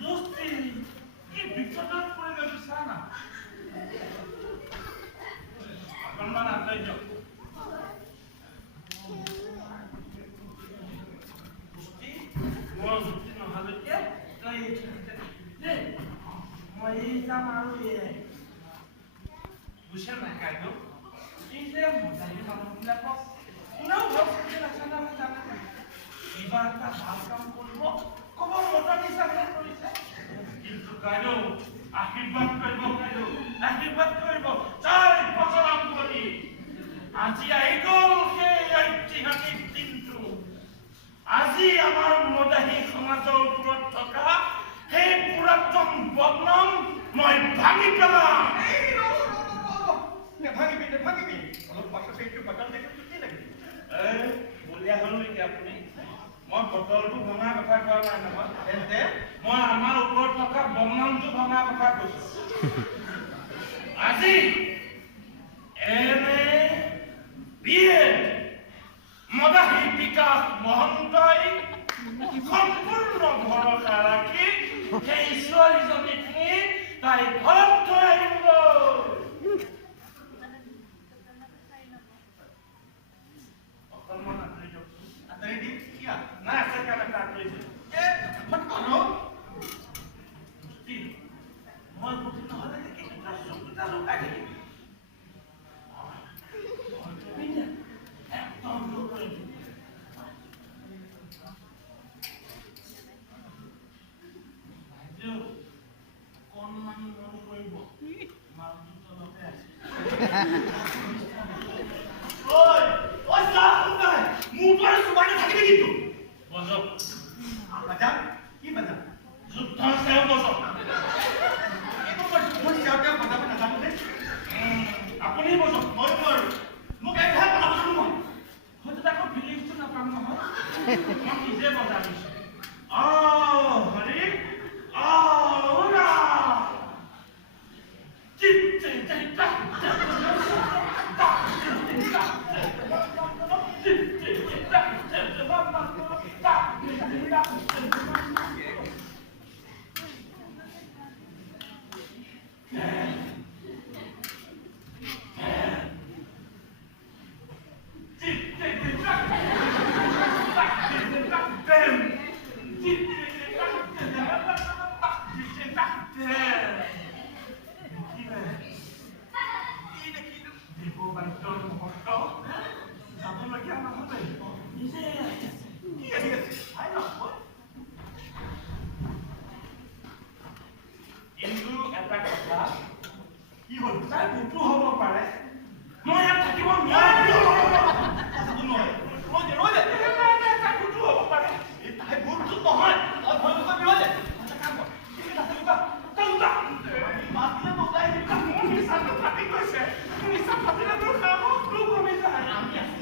দোস্তি কি বিপদত পড়ে গেছে না অকণমান আঁতৰি যাওক মই জুতি নহ'লেকে তই দেই মই এই যাম আৰু এই বুজিছে নাই কাইদেউ এই যে মজাহী মানুহবিলাকক কোনেও ভাল চলি আছে নহয় জানে কিবা এটা ভাল কাম কৰিব ক'ব মদন হিচাপে কৰিছে কিন্তু কাইদেউ আশীৰ্বাদ কৰিব কাইদেউ আশীৰ্বাদ কৰিব 4 বছৰ আগতে আজি আহি গ'ল সেই ঐতিহাসিক দিনটো আজি আমাৰ মদাহী সমাজৰ ওপৰত থকা সেই পুৰাতন বদনাম মই ভাঙি পেলাম নেভাঙিবি অলপ পাছত এইটো বটল দেখি কি লাগে বলিয়া হ'ল নেকি আপুনি মই বটলটো ভঙা কথা কোৱা নাই নহয় তেন্তে মই আমাৰ ওপৰত থকা বদনামটো ভঙা কথা কৈছো আজি এনে বিয়ে মদাহী বিকাশ মহন্তই সম্পূৰ্ণ ভৰসা ৰাখি সেই ছোৱালীজনীক নি তাই ঘৰত থৈ আহিব অকণমান আঁতৰি দিয়ক আঁতৰি দি কিয় নাই আছে কাৰণে আঁতৰি দিয়ক মই বুদ্ধি নহ'লে কিন্তু চকুটা লুকাই থাকিম একদম লুকাই দিম অকণমান মন কৰিব মালটো তলতে আছে মোৰ সুবানে থাকিবি কিন্তু বজক বাজা কি বাজা যুদ্ধ চেও বজক মোৰ সিহঁতে বজাব নাজানো দে আপুনি বজক মই মোক এঘাৰ বজাব জানো মই হয়তো তাকো ফিলিংছটো নাপাম নহয় মই নিজে বজাই দিছোঁ হৰি উৰা কিন্তু এটা কথা কি হ'ল তাই বুটু হ'ব পাৰে মই ইয়াত থাকিব নোৱাৰিম তাই বুটু হ'ব পাৰে তাই ভুলটো নহয় ভয় নকৰিবি মাতিলে নকৰাই মোৰ নিচাটো ফাটি গৈছে নিচা ফাটিলে মোৰ সাহসটো কমি যায় আমি আছো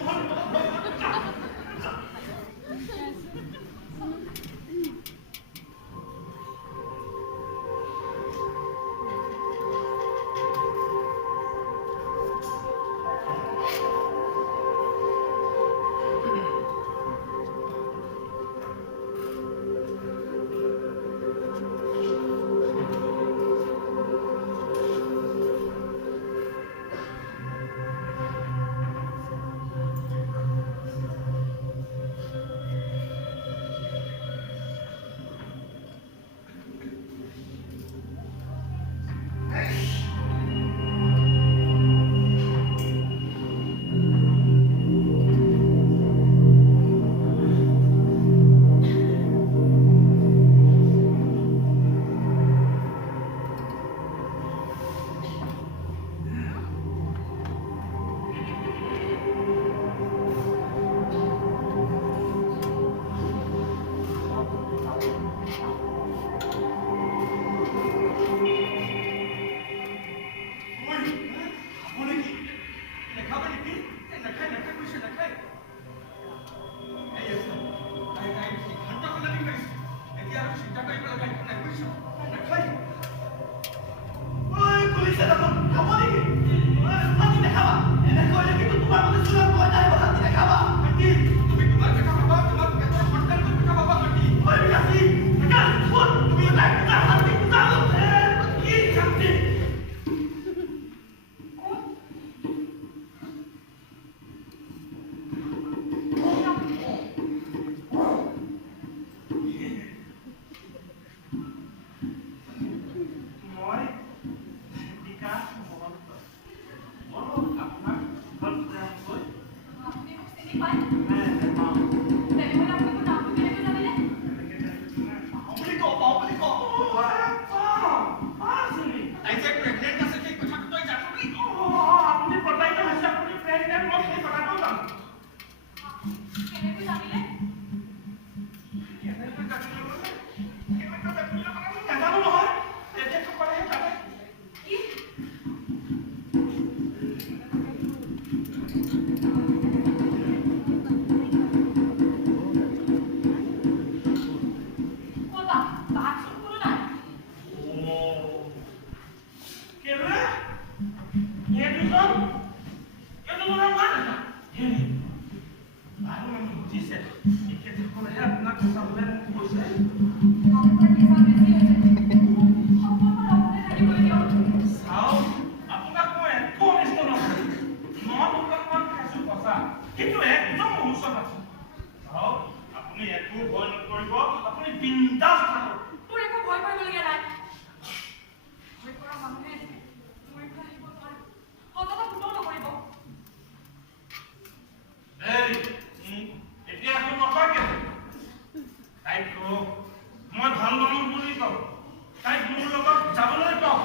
তাইক মোৰ লগত যাবলৈ কওঁ।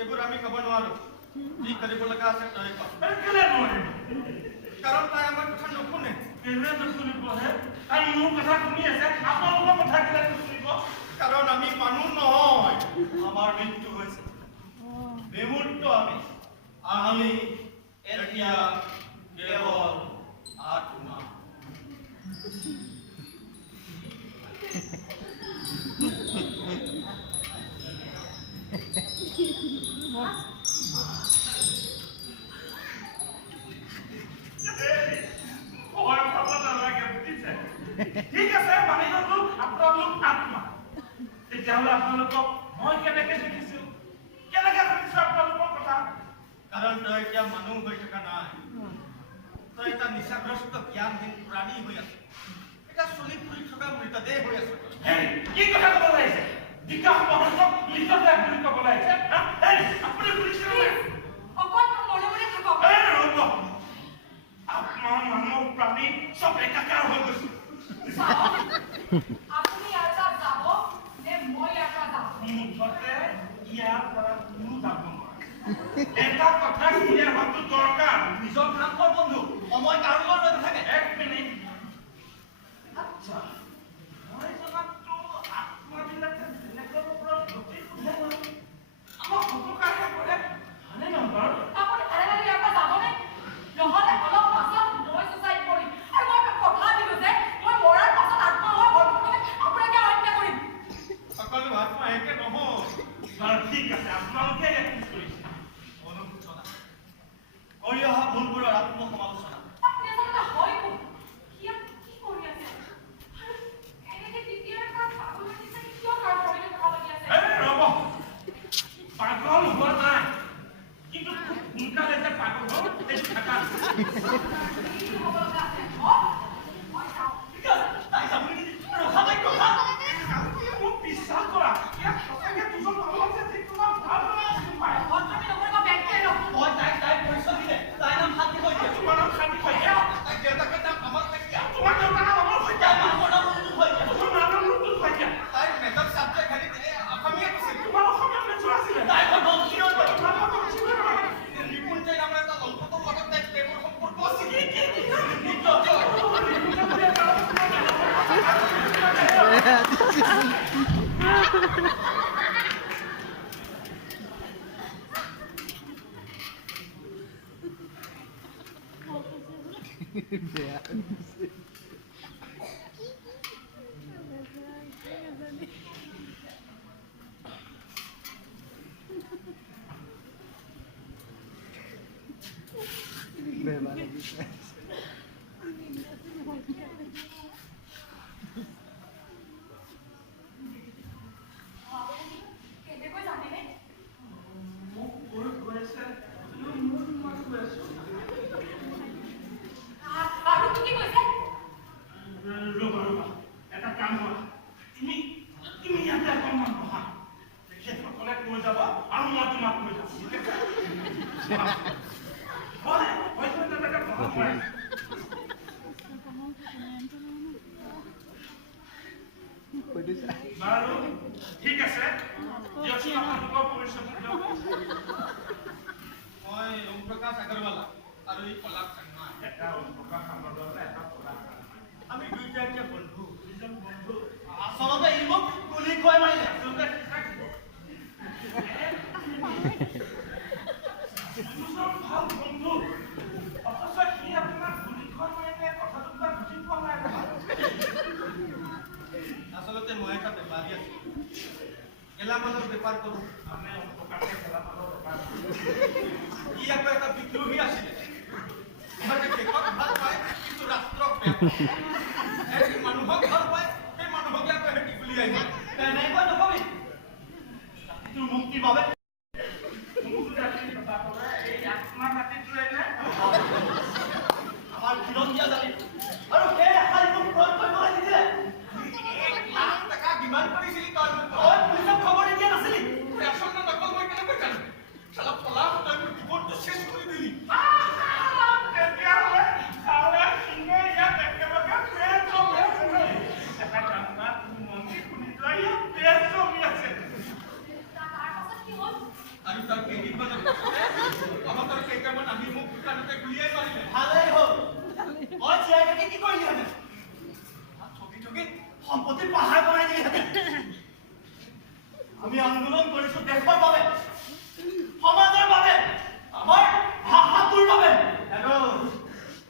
এইবোৰ আমি ক'ব নোৱাৰো। যি কৰিব লগা আছে তই ক। কেলে নোৱাৰিম? কাৰণ তাই আমাৰ কথা নুশুনে। কেলে নুশুনিবহে? তাই মোৰ কথা শুনি আছে, আপোনালোকৰ কথা কেলে নুশুনিব? কাৰণ আমি মানুহ নহয়। আমাৰ মৃত্যু হৈছে বিমূৰ্ত আমি এতিয়া কেৱল আত্মা। ঠিক আছে, মানি ললো আপোনালোক আত্মা। তেতিয়াহ'লে আপোনালোকক মই কেনেকে দেখিছো, কেনেকে শুনিছো আপোনালোকৰ কথা? কাৰণ তই এতিয়া মানুহ হৈ থকা নাই। তই এটা নিচাগ্ৰস্ত জ্ঞানহীন প্ৰাণী হৈ আছ। এটা চলি ফুৰি থকা মৃতদেহ হৈ আছ। কি কথা ক'ব লাগিছে? বিকাশ মহন্তক মৃতদেহ বুলি ক'ব লাগিছে? আপুনি শুনিছেনে? অকল মনে মনে থাকক। ৰ'ব, আপোনাৰ মানুহ প্ৰাণী চব একাকাৰ হৈ গৈছে। আপুনি ইয়াৰ পৰা যাব নে মই ইয়াৰ পৰা যাম? মুঠতে ইয়াৰ পৰা কোনো যাব নোৱাৰে। এটা কথা ক্লিয়াৰ হোৱাটো দৰকাৰ। নিজৰ কাম কৰ বন্ধু। সময় কাৰোবাৰ লৈ নাথাকে। এক মিনিট। আচ্ছা, মই জনাততো আত্মাবিলাকে বেলেগৰ ওপৰত গতি সোধে নহয়। আমাক উপকাৰহে কৰে, হয়নে নহয় বাৰু? আপুনি ভালে ভালে ইয়াৰ পৰা যাবনে? নহ'লে অলপ পাছত মই ছুচাইড কৰিম। আৰু মই কথা দিলো যে মই মৰাৰ পাছত আত্মা হৈ ঘৰখনলৈ আপোনাকে হত্যা কৰিম। সকলো আত্মা একে নহয়। বাৰু ঠিক আছে, আপোনালোকে একো কৰিছে। অনুশোচনা কৰি অহা ভুলবোৰৰ আত্মসমালোচনা। আপুনি আচলতে হয় কোন? কি কৰি আছে? আৰু এনেকে তেতিয়াৰ পৰা পাগলৰ নিচিনাকে কিয় তাৰ শৰীৰত কথা লাগি আছে? ৰ'ব, পাগল হোৱা নাই, কিন্তু খুব সোনকালে যে পাগল হ'ল সেইটো থাকা নাই। কি হ'ব লগা আছে? মই যাওঁ। তাই যাবলৈ নিদি ৰখা তাইক ৰখা। মোক বিশ্বাস কৰা, ইয়াত সঁচাকে দুজন মানুহ আছে যি তোমাক ভালদৰে চিনি পায়। ভদ্ৰমী নকৰিব, বেগটো এৰক। মই তাইক পৰিচয় দিলে তাইৰ নাম শান্তি শইকীয়া। তোমাৰ নাম শান্তি শইকীয়া? তাইক দেউতাকে নাম আমাৰ শইকীয়া। তোমাৰ দেউতাৰ নাম অমৰ শইকীয়া? মাকৰ নাম ৰঞ্জু শইকীয়া। তোমাৰ নাম ৰুতুল শইকীয়া? তাইৰ মেজৰ চাবজেক্ট অসমীয়া আছিল। তোমাৰ অসমীয়া মেজৰ আছিলে? তাই এখন বংশীয় তোমাৰ নাম বংশীধৰ নহয়? নিপুঞ্জয় নামৰ এটা জন্তুটোৰ লগত তাইৰ প্ৰেমৰ সম্পৰ্ক আছিল। কেনেকৈ জানিলে? মোক কৈ গৈছে, মই কৈ আছো। আৰু কি কৈছে? ৰ'বা, এটা কাম কৰা। তুমি ইয়াতে অকণমান বহা। তেখেতসকলে কৈ যাব আৰু মই তোমাক কৈ যাম। ঠিক আছে? হয়তো তেনেকে বহা নোৱাৰে। বাৰু ঠিক আছে, দিয়কচোন আপোনালোকৰ পৰিচয় দিয়ক। মই ওম প্ৰকাশ আগৰৱালা আৰু এই পলাশ চাংমা। এটা প্ৰকাশ আগৰৱালা, এটা পলাশ চাংমা। আমি দুইটা এতিয়া বন্ধু। দুজন বন্ধু। আচলতে ই মোক গুলি খুৱাই মাৰিলে। আচলতে দুজন ভাল বন্ধু, অথচ সি আপোনাক গুলি খোৱা মাৰিলে, কথাটো কিবা বুজি পোৱা নাই নহয়। আচলতে মই এটা বেপাৰী আছো। গেলামালৰ বেপাৰ কৰো। আমি প্ৰকাশে গেলামালৰ বেপাৰ কৰোঁ। ই আকৌ এটা বিদ্ৰোহী আছিলে। ইহঁতে দেশক ভাল পায় কিন্তু ৰাষ্ট্ৰক বেয়া পায়। এহেঁতি মানুহক ভাল পায়, সেই মানুহকে আকৌ এহেঁতি গুলি আহিব। তেনেকুৱা নকবি। তোৰ মুক্তিৰ বাবে মোক জাতি কথা ক'লে, এই আত্মা জাতিটোৱে নে? আমাৰ খিলঞ্জীয়া জাতি আৰু সেই আশাই মোক প্ৰয়োগ কৰিবলৈ নিদিলে। 1,00,000 টকা ডিমাণ্ড কৰিছিলি তই মোক। তই পুলিচক খবৰ নিদিয়া নাছিলি। ৰেচন নকল মই কেনেকৈ জানো? চালা পলাশ, তই মোৰ জীৱনটো শেষ কৰি দিলি। তেতিয়াহ'লে চাউলে সিঙে ইয়াত একেলগে তেজ জমি আছে। এটা কাম কৰা, তুমি মন্দিৰ খুলি যোৱা, ইয়াত তেজ জমি আমি আন্দোলন কৰিছো দেশৰ বাবে, সমাজৰ বাবে, আমাৰ ভাষাটোৰ বাবে। আৰু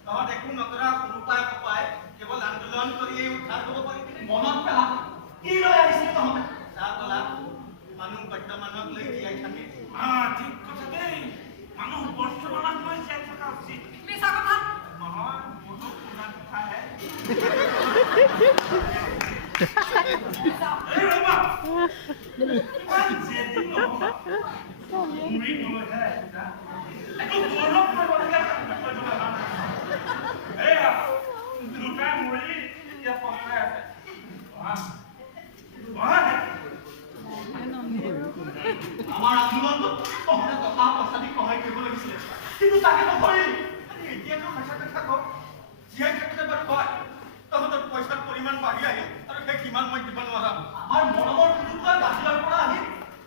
তহঁত একো নকৰা সৰুপাই কপাই কেৱল আন্দোলন কৰিয়েই উদ্ধাৰ হ'ব পাৰি। মনত পেলা কি লৈ আহিছিল তহঁতে? চাহ কলা মানুহ বৰ্তমানক লৈ জীয়াই থাকে। ঠিক কথা দেই, মানুহ বৰ্তমানক লৈ জীয়াই থকা উচিত। মিছা কথা নহয়, মোৰো শুনা কথাহে। এই ৰ'বা, ইমান জেদি নহ'বা। মুৰি নলৈহে আহিছা। একো গৌৰৱ কৰিবলগীয়া কাম কৰিব লগা নাই। এয়া, দুটাই মুৰি এতিয়া পকাই আছে। আমাৰ আন্দোলনটোত তহঁতে টকা পইচা দি সহায় কৰিব লাগিছিলে, কিন্তু তাকে নকৰিলি। এতিয়াতো সঁচা কথা কওঁ, জীয়াই থাকোঁতে বাৰু কয় তহঁতৰ পইচাৰ পৰিমাণ বাঢ়ি আহিল আৰু সেই কিমান মই দিব নোৱাৰা। আমাৰ মৰমৰ কুকুৰা বাহিৰৰ পৰা আহি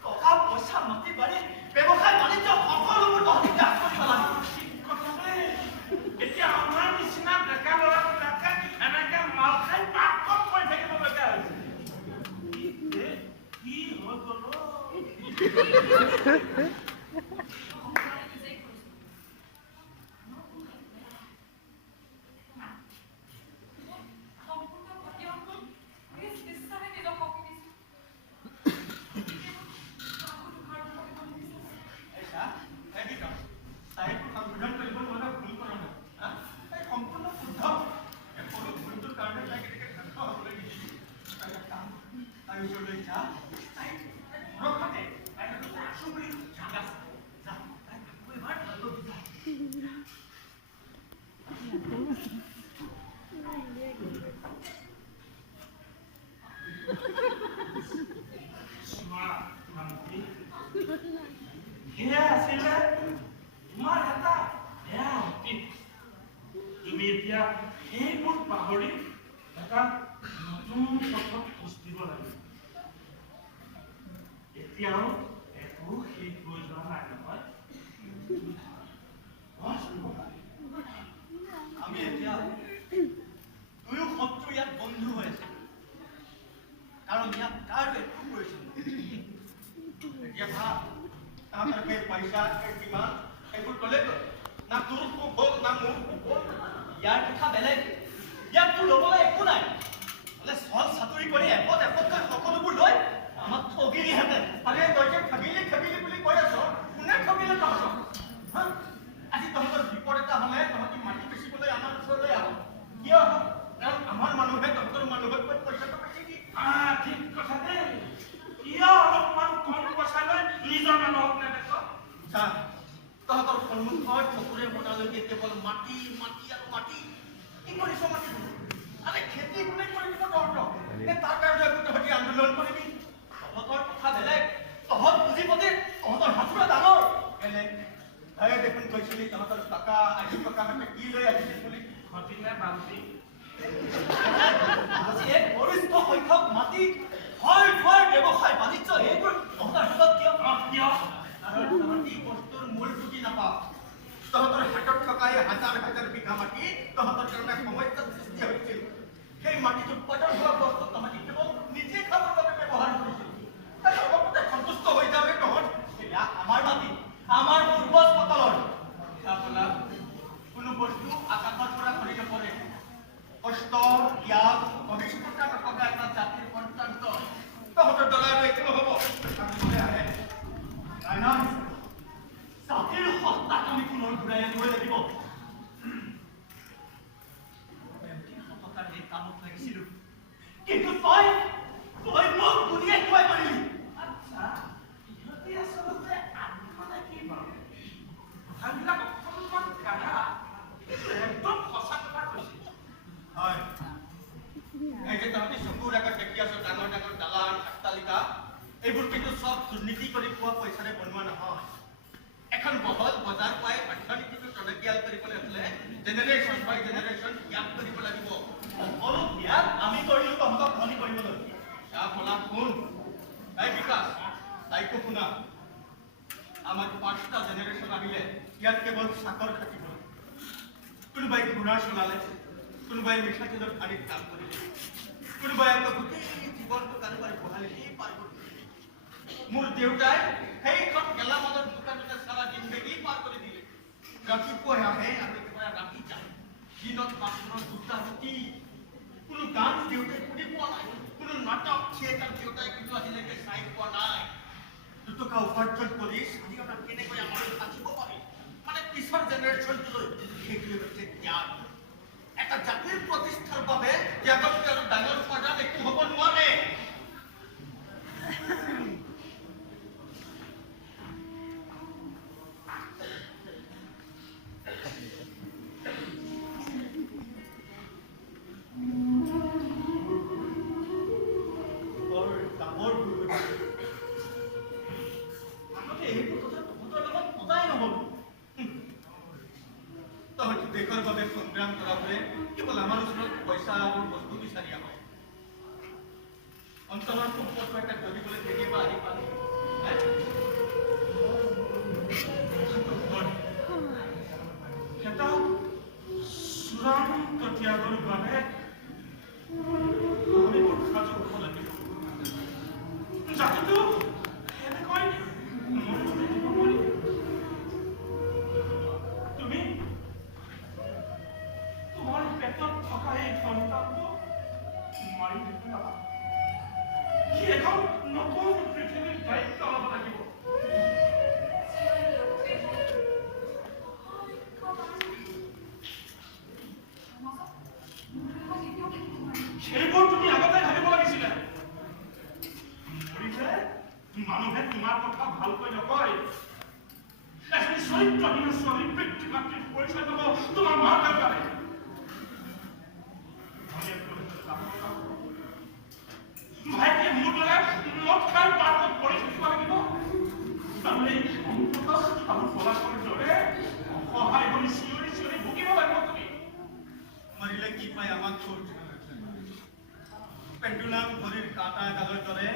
টকা পইচা মাটি বাৰী ব্যৱসায় বাণিজ্য সকলোবোৰ তহঁতি ত্যাগ কৰি পেলালি। এতিয়া আমাৰ নিচিনা ডেকা ল'ৰাবিলাকে এনেকে মাল খাই পাকত পৰি থাকিবলগীয়া হৈছে। কি হৈ গ'ল? সেয়া আছিলে তোমাৰ এটা বেয়া অতীত। তুমি এতিয়া সেইবোৰ পাহৰি এটা নতুন পথত খোজ দিব লাগিব। এতিয়াও একো শেষ হৈ যোৱা নাই নহয়। আমি এতিয়া দুয়ো শত্ৰু ইয়াত বন্ধু হৈ আছে, কাৰণ ইয়াত কাৰো একো প্ৰয়োজন নাই। এতিয়া ভাব তাহাঁতৰ সেই পইচা সেই কিমান সেইবোৰ ক'লে না তোৰ সুখ হ'ল না মোৰ সুখ হ'ল। ইয়াৰ কথা বেলেগ, ইয়াততো ল'বলৈ একো নাই। বোলে চল চাতুৰি কৰি এপদ এপদকৈ সকলোবোৰ লৈ আমাক ঠগিলিহেঁতেন। আৰে তই যে ঠগিলি ঠগিলি বুলি কৈ আছ, কোনে ঠগিলে তহঁতক? আজি তহঁতৰ বিপদ এটা হ'লে তহঁতি মাটি বেচিবলৈ আমাৰ ওচৰলৈ আহ। কিয় আহ? কাৰণ আমাৰ মানুহে তহঁতৰ মানুহতকৈ পইচাটো বেছি দিয়ে। ঠিক কথা দেই। কিয় অলপমান কম পইচা লৈ নিজৰ মানুহক নেদেখ? তহঁতৰ সন্মুখত চকুৰে বনালৈকে কেৱল মাটি মাটি আৰু মাটি। কি কৰিছ মাটিবোৰ? আৰে খেতি কোনে কৰি দিব তহঁতক? তাৰ কাৰণে তহঁতি আন্দোলন কৰিবি? তহঁতৰ কথা বেলেগ, তহঁত পুঁজিপতি, তহঁতৰ হাতুৰা ডাঙৰ বেলেগ। তাই দেখোন কৈছিলি তহঁতৰ টকা আহি টকাহঁতে কি লৈ আহিছিল বুলি। ঘটিলে বাল্টি। আজি এক গৰিষ্ঠ সংখ্যক মাটি হয় ব্যৱসায় বাণিজ্য এইবোৰ তহঁতৰ হাতত কিয়? কাৰণ তহঁতি বস্তুৰ মূল বুজি নাপাৱ। তহঁতৰ হাতত থকা এই হাজাৰ হাজাৰ বিঘা মাটি তহঁতৰ কাৰণে সমস্যাৰ সৃষ্টি হৈছিল। সেই মাটিত উৎপাদন হোৱা বস্তু তহঁতি কেৱল নিজে খাবৰ বাবে ব্যৱহাৰ কৰিছিল। অলপতে সন্তুষ্ট হৈ যাবে তহঁত। এয়া আমাৰ মাটি, আমাৰ পূৰ্বজসকলৰ। কোনো বস্তু আকাশৰ পৰা কৰি নপৰে। কষ্ট ত্যাগ ভৱিষ্যতা নথকা এটা জাতিৰ কৰ্তব্য। তহঁতৰ দ্বাৰা একো নহ'ব। জাতিৰ সত্তাক আমি পুনৰ ঘূৰাই আনিব লাগিব। এই কামত লাগিছিলো, কিন্তু তই মোক দুনিয়াত খুৱাই পাৰিলি। আচ্ছা, ইহঁতি আচলতে আনখনে কি বাৰু? কথাবিলাক অকণমান কাঢ়া, কিন্তু একদম সঁচা কথা কৈছে। হয়, এই যে তহঁতি চকুৰ আগত দেখি আছো ডাঙৰ ডাঙৰ দালান অট্টালিকা, এইবোৰ কিন্তু চব দুৰ্নীতি কৰি পোৱা পইচাৰে বনোৱা নহয়। এখন বহল বজাৰ পাই অৰ্থনীতিটো টনকিয়াল কৰিবলৈ হ'লে জেনেৰেশ্যন বাই জেনেৰেশ্যন ত্যাগ কৰিব লাগিব। সকলো ত্যাগ আমি কৰিলো তহঁতক ধনী কৰিবলৈ। শুন, তাই বিকাশ তাইকো শুনা। আমাৰ 5টা জেনেৰেশ্যন আহিলে ইয়াত কেৱল চাকৰ খাটিব। কোনোবাই ঘোঁৰা চলালে, কোনোবাই মিঠাতেলৰ ধাৰিত কাম কৰিলে, কোনোবাই আকৌ গোটেই জীৱনটো কাৰোবাৰ বহালে পাৰ কৰিলে। মোৰ দেউতাই সেইখন গেলামালৰ দোকানতে সাৰা দিনবেগি পাৰ কৰি দিলে। ৰাতিপুৱাই আহে ৰাতিপুৱাই ৰাতি যায়। দিনত মাত্ৰ দুটা ৰুটি। কোনো গান দেউতাই শুনি পোৱা নাই, কোনো নাটক থিয়েটাৰ দেউতাই কিন্তু আজিলৈকে চাই পোৱা নাই। দুটকা উপাৰ্জন কৰি স্বাধীনতা কেনেকৈ আমাৰ থাকিব পাৰি, মানে পিছৰ জেনেৰেশ্যনটোলৈ সেইটোৱে হৈছে ত্যাগ। এটা জাতিৰ প্ৰতিষ্ঠাৰ বাবে ত্যাগতকৈ আৰু ডাঙৰ উপাৰ্জন একো হ'ব নোৱাৰে। দেশৰ বাবে সংগ্ৰাম কৰাবোৰে কেৱল আমাৰ ওচৰত পইচা আৰু বস্তু বিচাৰি আহে। অঞ্চলৰ সম্পৰ্ক এটা কৰিবলৈ কেতিয়াবা আহি পালে এটা চূড়ান্ত ত্যাগৰ বাবে সাজু হ'ব লাগিব। জাতিটো এনেকৈ মৰি থাকিব নোৱাৰি। তুমি তোমাৰ পেটত থকা এই সন্তানটো মাৰি নেপেলাবা। সি এখন নতুন পৃথিৱীৰ দায়িত্ব ল'ব লাগিব। সেইবোৰ তুমি আগতে ভাবিব লাগিছিলে। মৰিলে মানুহে তোমাৰ কথা ভালকৈ নকয়। এজনী চৰিত্ৰহীন ছোৱালী পিতৃ মাতৃৰ পৰিচয় পাব তোমাৰ মা দেউতাৰে। ভাইটিয়ে মোৰ দৰে মদ খাই পাৰ্কত পৰি থাকিব লাগিব। তাৰমানে আৰু পলাশৰ দৰে অসহায় হৈ চিঞৰি চিঞৰি ভুগিব লাগিব তুমি। মৰিলে কি পায় আমাক পেণ্ডুলাম ঘড়ীৰ কাঁটা এডালৰ দৰে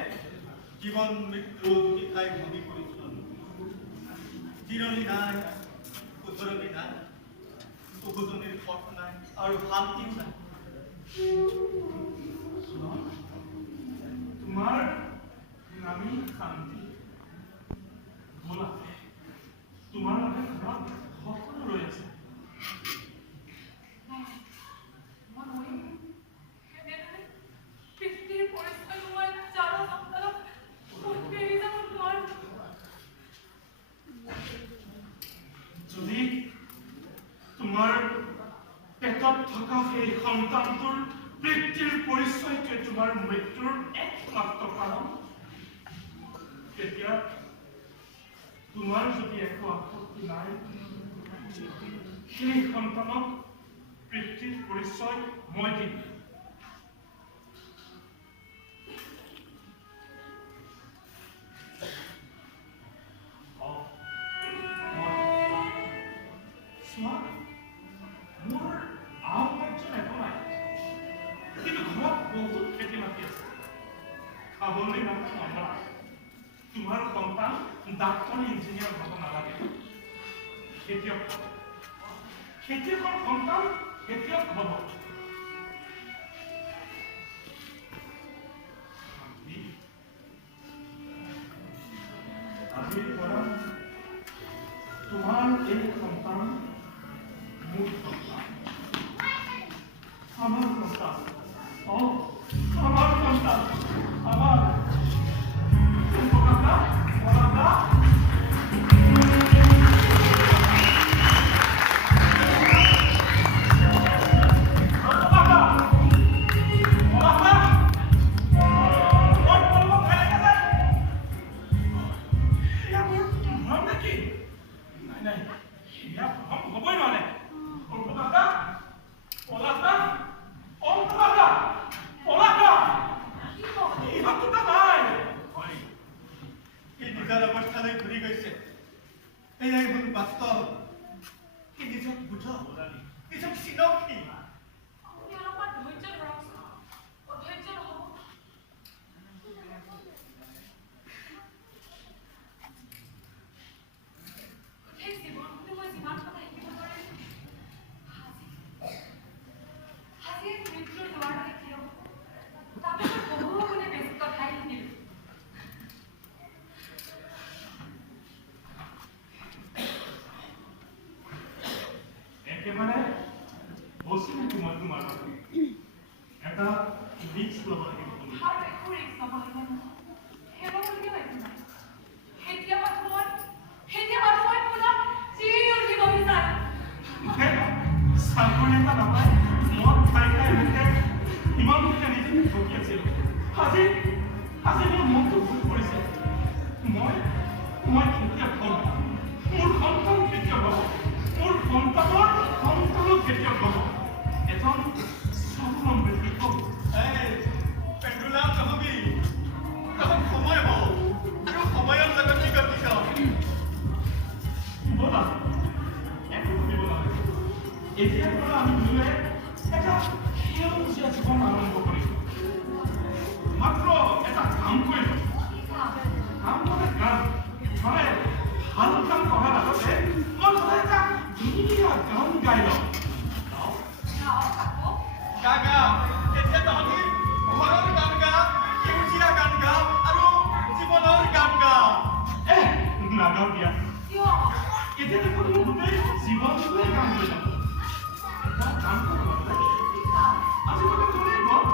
জীৱন মৃত্যু দুটি ঠাই ভূমি কৰিছিল। জিৰণি নাই, উজৰণি নাই, উভতনিৰ পথ নাই আৰু শান্তিও নাই। তোমাৰ নামী শান্তি বোলা তোমাৰ বাবে ঘৰত সকলো ৰৈ আছে। যদি তোমাৰ পেটত থকা সেই সন্তানটোৰ পিতৃৰ পৰিচয়টোৱে তোমাৰ মৃত্যুৰ একমাত্ৰ কাৰণ, তেতিয়া তোমাৰ যদি একো আপত্তি নাই, সেই সন্তানক পিতৃৰ পৰিচয় মই দিম। মোৰ আহ্বান একো নাই, কিন্তু ঘৰত বহুত খেতি মাতি আছে। খাবলৈ নাপায়। তোমাৰ সন্তান ডাক্তৰ ইঞ্জিনিয়াৰ হ'ব নালাগে, খেতিয়ক হ'ব। খেতিয়কৰ সন্তান খেতিয়ক হ'ব। আজিৰ পৰা তোমাৰ এই সন্তান মোৰ সন্তান, আমাৰ সন্তান। আমাৰ সন্তান, আমাৰ এটা নাপায় মদ খাই খাই এনেকৈ ইমানলৈকে নিজে ঠকি আছিলোঁ আজি মোৰ মনটো ভুল কৰিছে মই খেতিয়ক হ'ম মোৰ সন্তান খেতিয়ক হ'ব মোৰ সন্তানৰ সন্তানো খেতিয়ক হ'ব এজন স্বাৱলম্বী কৃষক এই পেণ্ডুলাম নহবি তখন সময় হও আৰু সময়ৰ লগতে গতি কৰ ব'লা একো কৰিব নালাগে এতিয়াৰ পৰা আমি দুয়োৱে এটা সেউজীয়া জীৱন আৰম্ভ কৰিম মাত্ৰ এটা কাম কৰিম কাম মানে গান মানে ভাল কাম কৰাৰ আগতে মই সদায় এটা ধুনীয়া গান গাই লওঁ গাগা এতিয়া তহঁতি ঘৰৰ গান গা সেউজীয়া গান গা আৰু জীৱনৰ গান গা নাগাওঁ দিয়া এতিয়া দেখোন মোৰ গোটেই জীৱনটোৱে গান কৰি যাম এটা কাম কৰিব আজি মানে তোৰেই গ'ল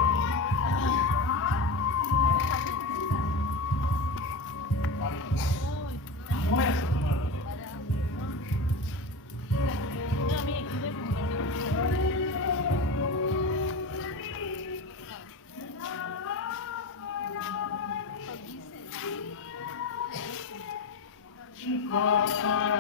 মই আছোঁ তোমাৰ লগত Bye.